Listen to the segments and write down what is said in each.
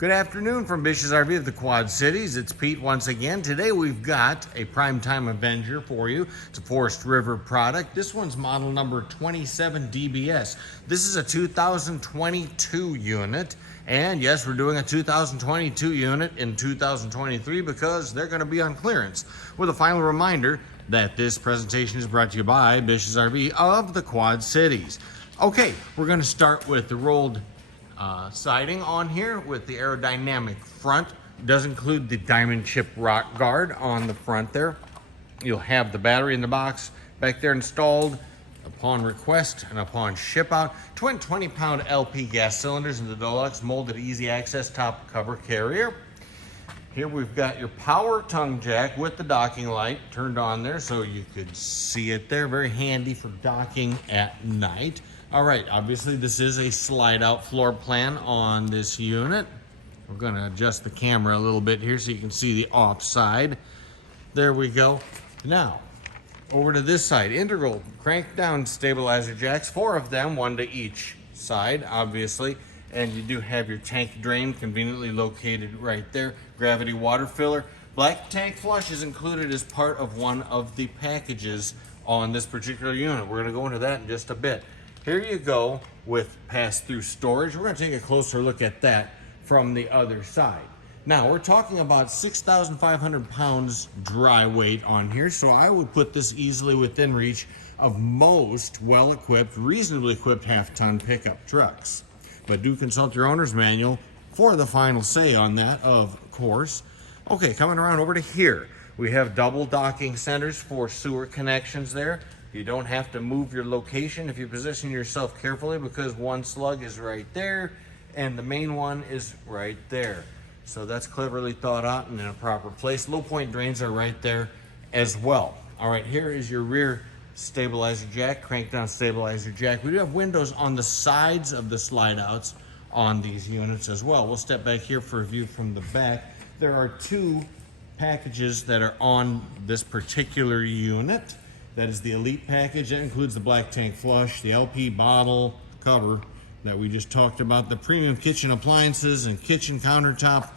Good afternoon from Bish's RV of the Quad Cities. It's Pete once again. Today we've got a primetime Avenger for you. It's a Forest River product. This one's model number 27DBS. This is a 2022 unit. And yes, we're doing a 2022 unit in 2023 because they're going to be on clearance. With a final reminder that this presentation is brought to you by Bish's RV of the Quad Cities. Okay, we're going to start with the rolled siding on here with the aerodynamic front. It does include the diamond chip rock guard on the front there. You'll have the battery in the box back there installed upon request and upon ship out. Twin 20-pound LP gas cylinders in the Deluxe molded easy access top cover carrier. Here we've got your power tongue jack with the docking light turned on there so you could see it there. Very handy for docking at night. All right, obviously this is a slide out floor plan on this unit. We're gonna adjust the camera a little bit here so you can see the off side. There we go. Now, over to this side, integral crank down stabilizer jacks, 4 of them, 1 to each side, obviously. And you do have your tank drain conveniently located right there. Gravity water filler. Black tank flush is included as part of one of the packages on this particular unit. We're gonna go into that in just a bit. Here you go with pass-through storage. We're going to take a closer look at that from the other side. Now, we're talking about 6,500 pounds dry weight on here, so I would put this easily within reach of most well-equipped, reasonably equipped half-ton pickup trucks. But do consult your owner's manual for the final say on that, of course. Okay, coming around over to here, we have double docking centers for sewer connections there. You don't have to move your location if you position yourself carefully because one slug is right there and the main one is right there. So that's cleverly thought out and in a proper place. Low point drains are right there as well. All right, here is your rear stabilizer jack, crank down stabilizer jack. We do have windows on the sides of the slide outs on these units as well. We'll step back here for a view from the back. There are 2 packages that are on this particular unit. That is the Elite package. That includes the black tank flush, the LP bottle cover that we just talked about, the premium kitchen appliances and kitchen countertop,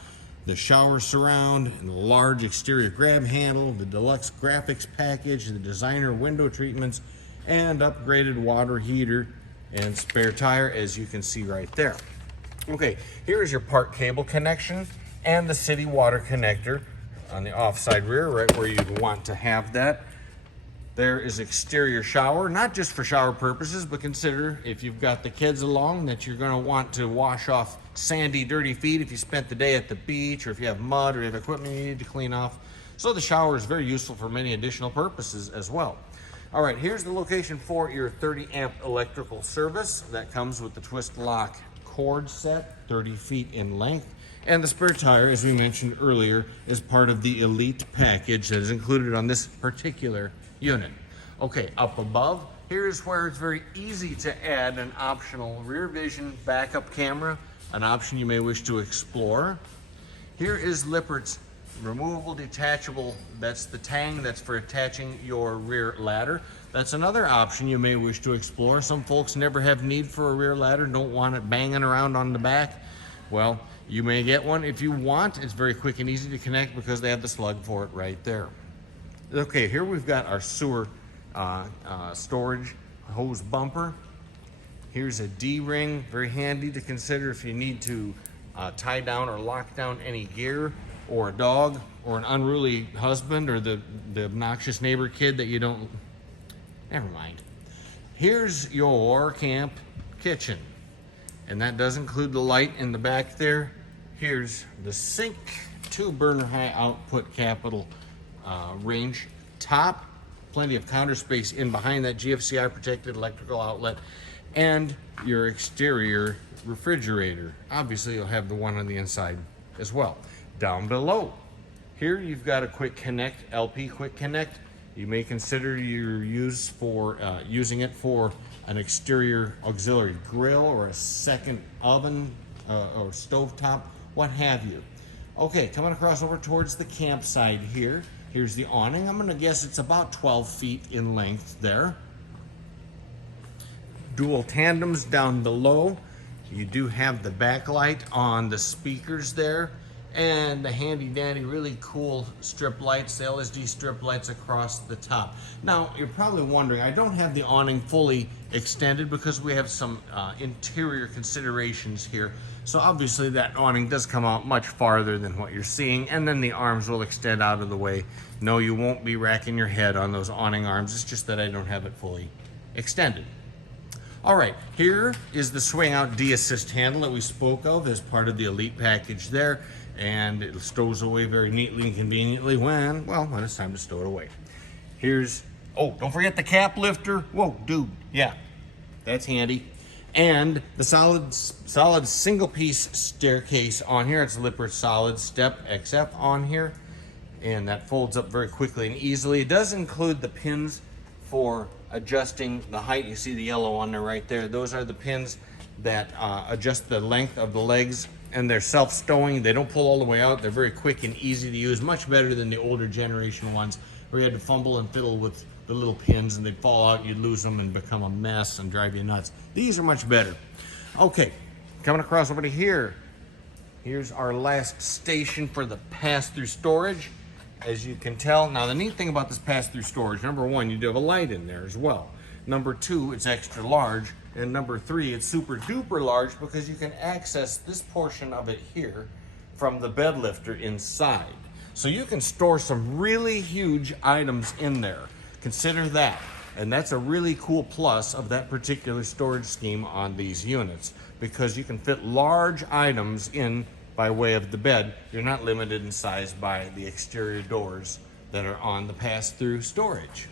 the shower surround, and the large exterior grab handle, the deluxe graphics package, the designer window treatments, and upgraded water heater and spare tire, as you can see right there. Okay, here is your park cable connection and the city water connector on the offside rear, right where you'd want to have that. There is exterior shower, not just for shower purposes, but consider if you've got the kids along that you're gonna want to wash off sandy, dirty feet if you spent the day at the beach, or if you have mud or you have equipment you need to clean off. So the shower is very useful for many additional purposes as well. All right, here's the location for your 30 amp electrical service. That comes with the twist lock cord set, 30 feet in length. And the spare tire, as we mentioned earlier, is part of the Elite package that is included on this particular unit. Okay, up above, here's where it's very easy to add an optional rear vision backup camera, an option you may wish to explore. Here is Lippert's removable detachable, that's the tang that's for attaching your rear ladder. That's another option you may wish to explore. Some folks never have need for a rear ladder, don't want it banging around on the back. Well, you may get one if you want. It's very quick and easy to connect because they have the slug for it right there. Okay, here we've got our sewer storage hose bumper. Here's a D-ring, very handy to consider if you need to tie down or lock down any gear, or a dog, or an unruly husband, or the obnoxious neighbor kid that you don't, never mind. Here's your camp kitchen, and that does include the light in the back there. Here's the sink, 2 burner high output capital range top, plenty of counter space in behind that GFCI protected electrical outlet, and your exterior refrigerator. Obviously you'll have the one on the inside as well. Down below here you've got a quick connect, LP quick connect. You may consider using it for an exterior auxiliary grill or a second oven or stovetop, what have you. Okay, coming across over towards the campsite here. Here's the awning. I'm gonna guess it's about 12 feet in length there. Dual tandems down below. You do have the backlight on the speakers there, and the handy dandy really cool strip lights, the LSD strip lights across the top. Now you're probably wondering, I don't have the awning fully extended because we have some interior considerations here. So obviously that awning does come out much farther than what you're seeing, and then the arms will extend out of the way. No, you won't be racking your head on those awning arms. It's just that I don't have it fully extended. All right, here is the swing out D-assist handle that we spoke of as part of the Elite package there, and it stows away very neatly and conveniently when it's time to stow it away. Here's, oh, don't forget the cap lifter. Whoa, dude, yeah, that's handy. And the solid single piece staircase on here. It's a Lippert solid step XF on here, and that folds up very quickly and easily. It does include the pins for adjusting the height. You see the yellow on there right there. Those are the pins that adjust the length of the legs, and they're self-stowing. They don't pull all the way out. They're very quick and easy to use, much better than the older generation ones where you had to fumble and fiddle with the little pins and they'd fall out, you'd lose them and become a mess and drive you nuts. These are much better. Okay, coming across over to here. Here's our last station for the pass-through storage. As you can tell, now the neat thing about this pass-through storage, number one, you do have a light in there as well. Number two, it's extra large. And number three, it's super duper large because you can access this portion of it here from the bed lifter inside. So you can store some really huge items in there. Consider that. And that's a really cool plus of that particular storage scheme on these units, because you can fit large items in by way of the bed. You're not limited in size by the exterior doors that are on the pass-through storage.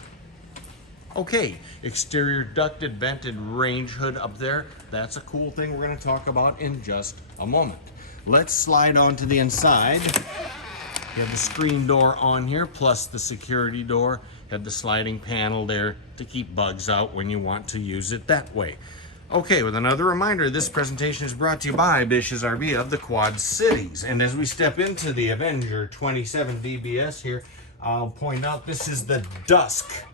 Okay, exterior ducted vented range hood up there. That's a cool thing we're going to talk about in just a moment. Let's slide on to the inside. You have the screen door on here, plus the security door. You have the sliding panel there to keep bugs out when you want to use it that way. Okay, with another reminder, this presentation is brought to you by Bish's RV of the Quad Cities. And as we step into the Avenger 27 DBS here, I'll point out this is the Dusk.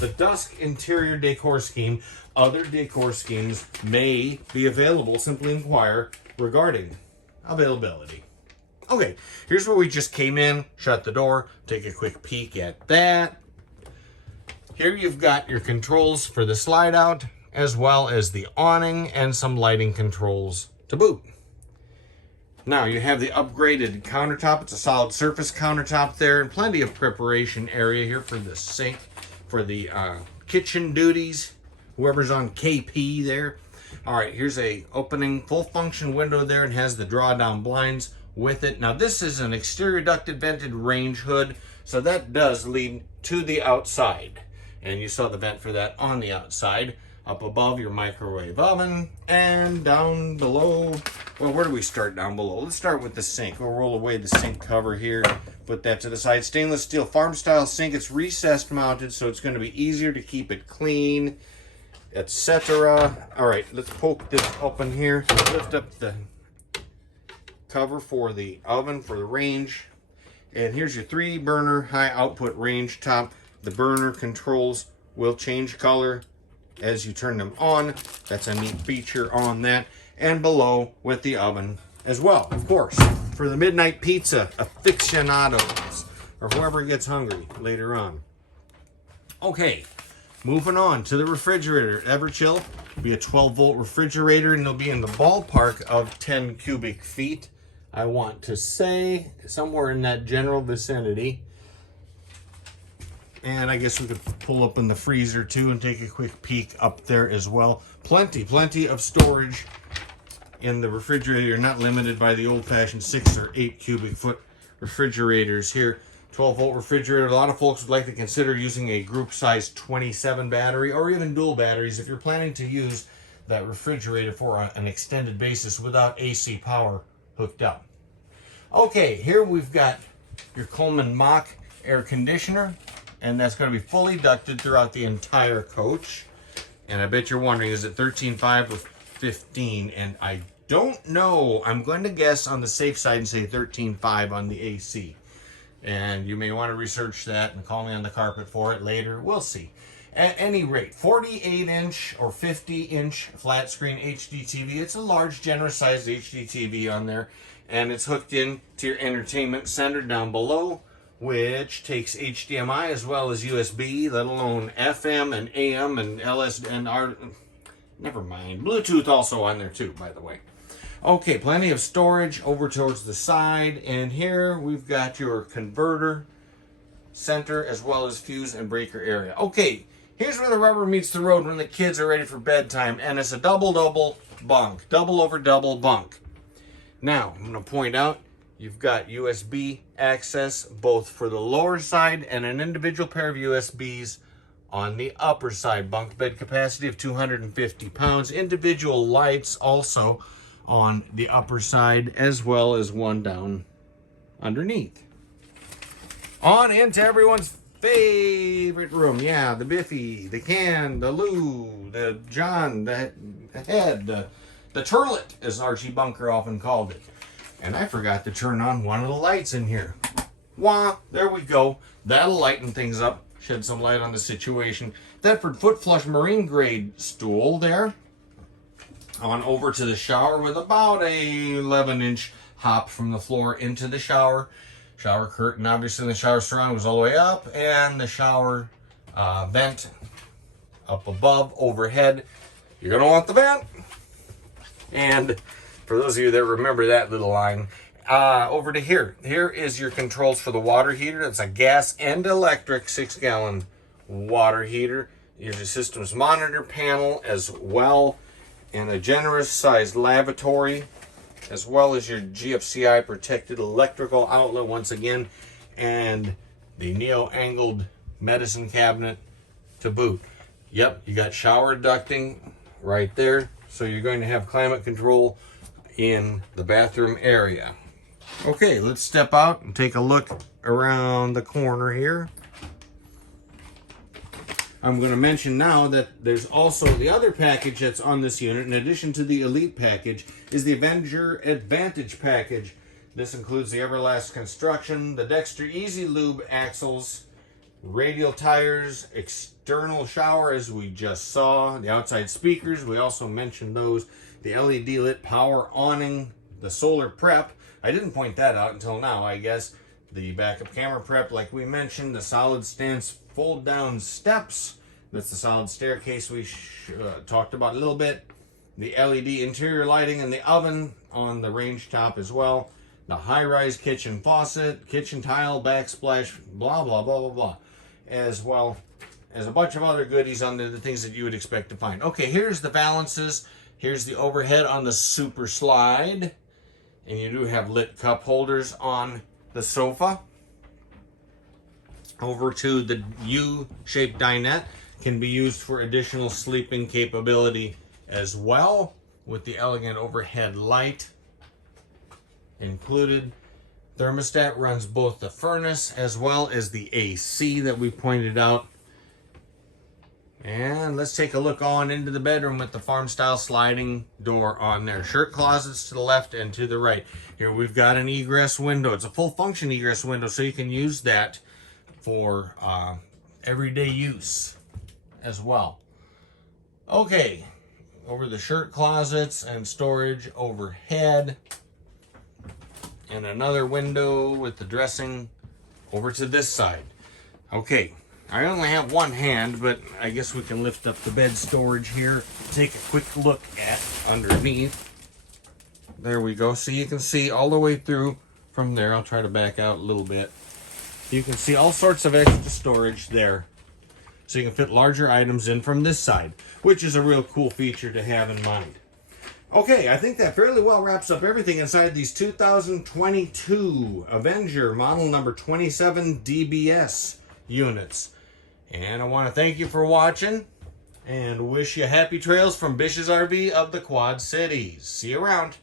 The Dusk interior decor scheme. Other decor schemes may be available. Simply inquire regarding availability. Okay, here's where we just came in, shut the door, take a quick peek at that. Here you've got your controls for the slide out, as well as the awning and some lighting controls to boot. Now you have the upgraded countertop. It's a solid surface countertop there, and plenty of preparation area here for the sink, for the kitchen duties, whoever's on KP there. All right, here's a opening full function window there, and has the drawdown blinds with it. Now this is an exterior ducted vented range hood, so that does lead to the outside. And you saw the vent for that on the outside. Up above, your microwave oven, and down below, well, where do we start down below? Let's start with the sink. We'll roll away the sink cover here, put that to the side. Stainless steel farm style sink. It's recessed mounted, so it's going to be easier to keep it clean, etc. All right, let's poke this open here. Lift up the cover for the oven, for the range. And here's your 3 burner high output range top. The burner controls will change color as you turn them on. That's a neat feature on that. And below with the oven as well, of course, for the midnight pizza aficionados or whoever gets hungry later on. Okay, moving on to the refrigerator. Everchill will be a 12-volt refrigerator, and it'll be in the ballpark of 10 cubic feet. I want to say somewhere in that general vicinity. And I guess we could pull up in the freezer too and take a quick peek up there as well. Plenty of storage in the refrigerator. You're not limited by the old-fashioned 6 or 8 cubic foot refrigerators here. 12-volt refrigerator. A lot of folks would like to consider using a group size 27 battery or even dual batteries if you're planning to use that refrigerator for an extended basis without AC power hooked up. Okay, here we've got your Coleman Mach air conditioner, and that's going to be fully ducted throughout the entire coach. And I bet you're wondering, is it 13.5 or 15? And I don't know. I'm going to guess on the safe side and say 13.5 on the AC. And you may want to research that and call me on the carpet for it later. We'll see. At any rate, 48-inch or 50-inch flat screen HD TV. It's a large, generous sized HD TV on there, and it's hooked in to your entertainment center down below, which takes HDMI as well as USB, let alone FM and AM and LS and R. Never mind. Bluetooth also on there too, by the way. Okay, plenty of storage over towards the side, and here we've got your converter center as well as fuse and breaker area. Okay, here's where the rubber meets the road when the kids are ready for bedtime, and it's a double bunk, double over double bunk. Now, I'm going to point out you've got USB access both for the lower side and an individual pair of USBs on the upper side. Bunk bed capacity of 250 pounds. Individual lights also on the upper side, as well as one down underneath. On into everyone's favorite room. Yeah, the Biffy, the Can, the Lou, the John, the Head, the Turlet, as Archie Bunker often called it. And I forgot to turn on one of the lights in here. Wah, there we go. That'll lighten things up, shed some light on the situation. Thetford foot flush marine grade stool there. On over to the shower with about a 11-inch hop from the floor into the shower. Shower curtain, obviously the shower surround was all the way up, and the shower vent up above, overhead. You're going to want the vent. And for those of you that remember that little line, over to here. Here is your controls for the water heater. It's a gas and electric 6-gallon water heater. Here's your system's monitor panel as well, and a generous sized lavatory, as well as your GFCI protected electrical outlet once again, and the neo-angled medicine cabinet to boot. Yep, you got shower ducting right there, so you're going to have climate control in the bathroom area. Okay, let's step out and take a look around the corner here. I'm going to mention now that there's also the other package that's on this unit, in addition to the Elite package, is the Avenger Advantage package. This includes the Everlast construction, the Dexter Easy Lube axles, radial tires, external shower as we just saw, the outside speakers, we also mentioned those, the LED lit power awning, the solar prep. I didn't point that out until now, I guess. The backup camera prep, like we mentioned, the solid stance fold down steps. That's the solid staircase we talked about a little bit. The LED interior lighting in the oven on the range top as well. The high-rise kitchen faucet, kitchen tile, backsplash, blah, blah, blah, blah, blah. As well as a bunch of other goodies under the things that you would expect to find. Okay, here's the balances. Here's the overhead on the super slide. And you do have lit cup holders on the sofa. Over to the U-shaped dinette, can be used for additional sleeping capability as well, with the elegant overhead light included. Thermostat runs both the furnace as well as the AC that we pointed out. And let's take a look on into the bedroom with the farm style sliding door on there. Shirt closets to the left and to the right. Here we've got an egress window. It's a full function egress window, so you can use that for everyday use as well. Okay, over the shirt closets and storage overhead. And another window with the dressing over to this side. Okay, I only have one hand, but I guess we can lift up the bed storage here. Take a quick look at underneath. There we go. So you can see all the way through from there. I'll try to back out a little bit. You can see all sorts of extra storage there. So you can fit larger items in from this side, which is a real cool feature to have in mind. Okay, I think that fairly well wraps up everything inside these 2022 Avenger model number 27 DBS units. And I want to thank you for watching and wish you happy trails from Bish's RV of the Quad Cities. See you around.